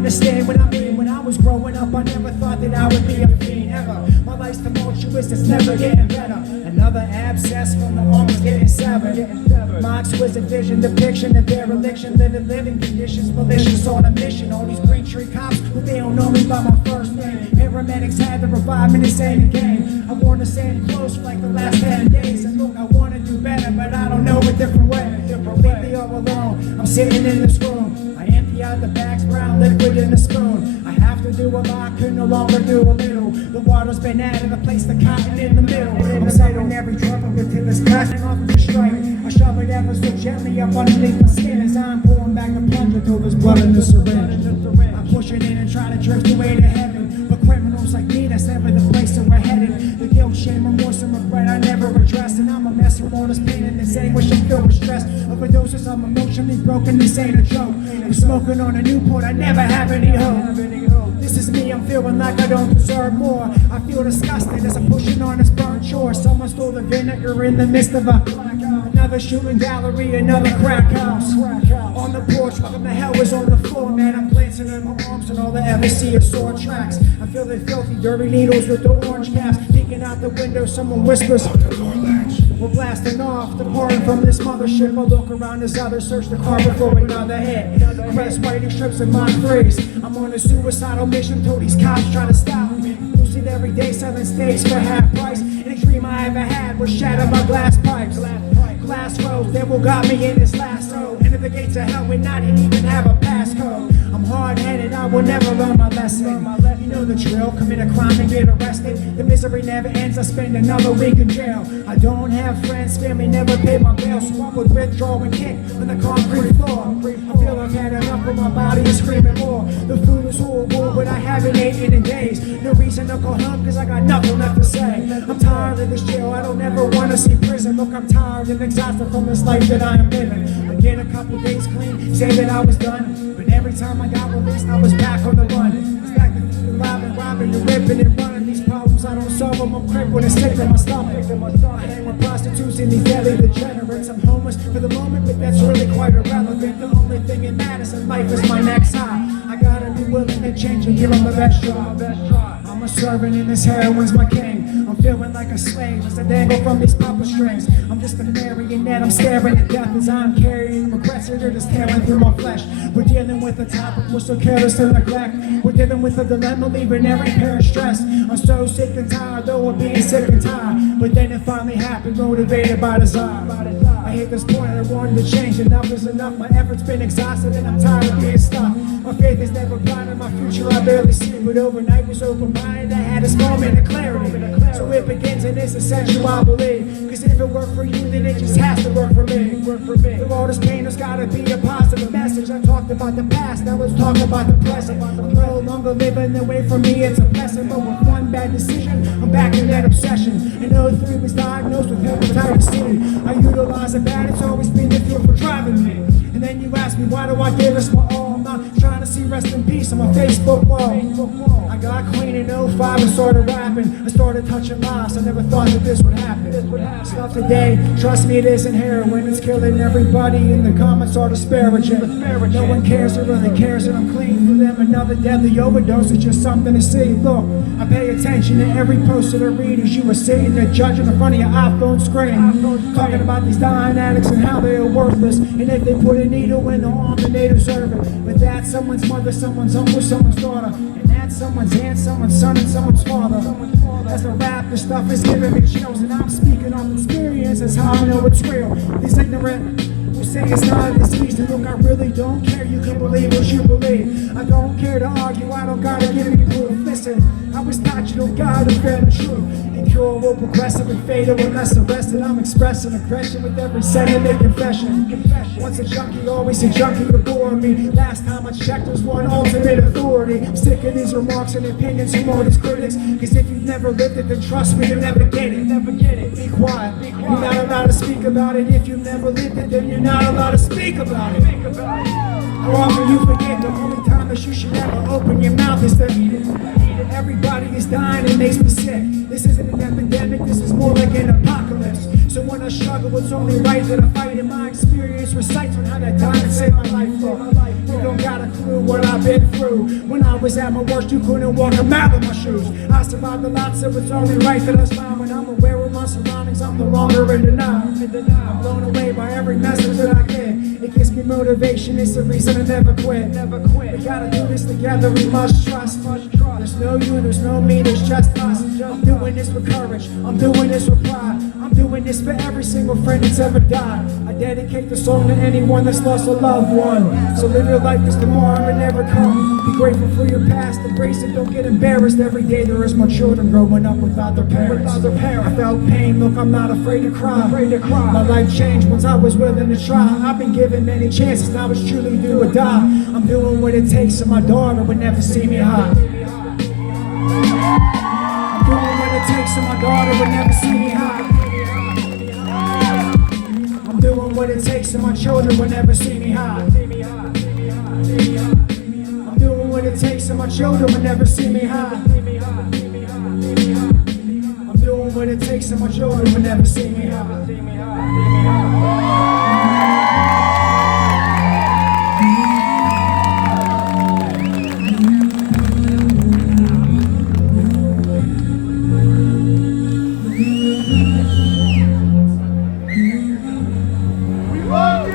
understand what I mean. When I was growing up, I never thought that I would be a fiend ever. My life's tumultuous, it's never getting better. Another abscess from the arms getting severed. My exquisite vision, depiction of dereliction, living conditions, malicious on a mission. All these green tree cops, but they don't know me by my first name. Paramedics had to revive me to save the game. I worn the same clothes for like the last 10 days. And look, I want to do better, but I don't know a different way. Completely all alone, I'm sitting in this room. I empty out the bags, brown liquid in a spoon. I have to do a lot, could no longer do a little. The water's been added, I place the cotton in the middle. I'm serving every drop of it till it's crashing off the strike. I shove it ever so gently up underneath my skin as I'm pulling back the plunger till there's blood in the syringe. I'm pushing in and trying to drift away to heaven. But criminals like me, that's never the place that we're headed. The guilt, shame, remorse, and regret I never address. And I'm a mess from all this pain and this anguish I'm filled with stress. Overdoses, I'm emotionally broken, this ain't a joke. I'm smoking on a Newport, I never have any hope. This is me, I'm feeling like I don't deserve more. I feel disgusted as I'm pushing on this burnt shore. Someone stole the vinegar in the midst of another shooting gallery, another crack house. On the porch, welcome the hell was on the floor, man. I'm glancing at my arms and all I ever see is sore tracks. I feel the filthy, dirty needles with the orange caps. Peeking out the window, someone whispers, we're blasting off, departing from this mothership. I look around as others search the carpet for another hit. Crest writing strips in my phrase. I'm on a suicidal mission till these cops try to stop me. Lucid every day, selling steaks for half price. Any dream I ever had was shatter my glass pipes. Glass rose, they will got me in this last row. Enter the gates of hell when I didn't even have a passcode. I'm hard-headed, I will never learn my lesson. You know the drill, commit a crime and get arrested. The misery never ends, I spend another week in jail. I don't have friends, family never paid my bill. So I would withdraw and kick on the concrete floor. I feel I've had enough, but my body is screaming more. The food is horrible, but I haven't eaten in days. No reason to go home, cause I got nothing left to say. I'm tired of this jail, I don't ever wanna see prison. Look, I'm tired and exhausted from this life that I am living. Again, a couple days clean, say that I was done. But every time I got released, I was back on the run. It's back to alive and robbing and ripping and running. These problems, I don't solve them, I'm crippled and sick to my stomach. I hang with prostitutes and these deadly degenerates. I'm homeless for the moment, but that's really quite irrelevant. The only thing that matters in life is my next high. I gotta be willing to change and give them the best try. I'm a servant and this heroin's my king. I'm feeling like a slave as I dangle from these puppet strings. I'm just a marionette, I'm staring at death as I'm carrying regrets that are just tearing through my flesh. We're dealing with a topic we're so careless to neglect. We're dealing with a dilemma, leaving every parent stressed. I'm so sick and tired, though of being sick and tired. But then it finally happened, motivated by desire. I hit this point, I wanted to change, enough is enough. My effort's been exhausted and I'm tired of being stuck. My faith is never blind and my future I barely see. But overnight was open-minded, I had this moment of clarity. So it begins and it's essential, I believe. Cause if it worked for you, then it just has to work for me. Through all this pain, there's gotta be a positive message. I talked about the past, now let's talk about the present. I'm no longer living away from me, it's a blessing. But with one bad decision, I'm back in that obsession. And 03 was diagnosed with hepatitis C. I utilize it bad, it's always been the fuel for driving me. And then you ask me, why do I give this my all? I'm not trying to see rest in peace on my Facebook wall. I got clean in 05 and started rapping. I started touching lives, I never thought that this would happen. Stuff today, trust me, it isn't heroin. It's killing everybody, and the comments are disparaging. No one cares or really cares that I'm clean. For them, another deadly overdose is just something to see. Look, I pay attention to every post that I read as you are sitting there judging in front of your iPhone screen. Talking about these dying addicts and how they are worthless. And if they put a needle in the arm, then they deserve it. But that's someone's mother, someone's uncle, someone's daughter. And that's someone's aunt, someone's son, and someone's father. As the rap, the stuff is giving me chills. And I'm speaking on experience, that's how I know it's real. These ignorant who say it's not a disease. And look, I really don't care, you can believe what you believe. I don't care to argue, I don't gotta give any proof. Listen, I was taught you don't gotta fear the truth. Incurable, progressive, and fatal unless arrested. I'm expressing aggression with every sentiment confession. Once a junkie, always a junkie to bore me. Last time I checked was one ultimate authority. I'm sick of these remarks and opinions from all these critics. Cause if you've never lived it, then trust me, you'll never get it. Be quiet. You're not allowed to speak about it. If you've never lived it, then you're not allowed to speak about it. How often you forget the only time that you should ever open your mouth is to eat it. Everybody is dying, it makes me sick. This isn't an epidemic, this is more like an apocalypse. So when I struggle, it's only right that I fight. And my experience recites on how that died and saved my life. You don't got a clue what I've been through. true. When I was at my worst, you couldn't walk a mile in my shoes. I survived a lot, so it's only right that I smile. When I'm aware of my surroundings, I'm no longer in denial. I'm blown away by every message that I get. It gives me motivation, it's the reason I never quit. We gotta do this together, we must trust. There's no you, there's no me, there's just us. I'm doing this with courage, I'm doing this with pride. I'm doing this for every single friend that's ever died. I dedicate the song to anyone that's lost a loved one. So live your life as tomorrow may never come. Be grateful for your past, embrace it, don't get embarrassed. Every day there is more children growing up without their parents. I felt pain, look, I'm not afraid to cry. My life changed once I was willing to try. I've been given many chances, now it's truly do or die. I'm doing what it takes so my daughter would never see me high. I'm doing what it takes so my daughter would never see me high. I'm doing what it takes so my children would never see me high. I'm doing what it takes so my children would never see me high. I'm doing what it takes so my children would never see me high.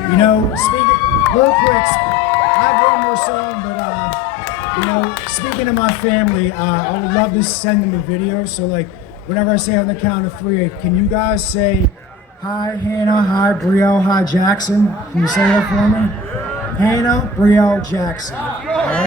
You know, real quick, I have one more song, but you know, speaking of my family, I would love to send them a video. So like, whenever I say on the count of 3, can you guys say, hi Hannah, hi Brielle, hi Jackson? Can you say that for me? Hannah, Brielle, Jackson.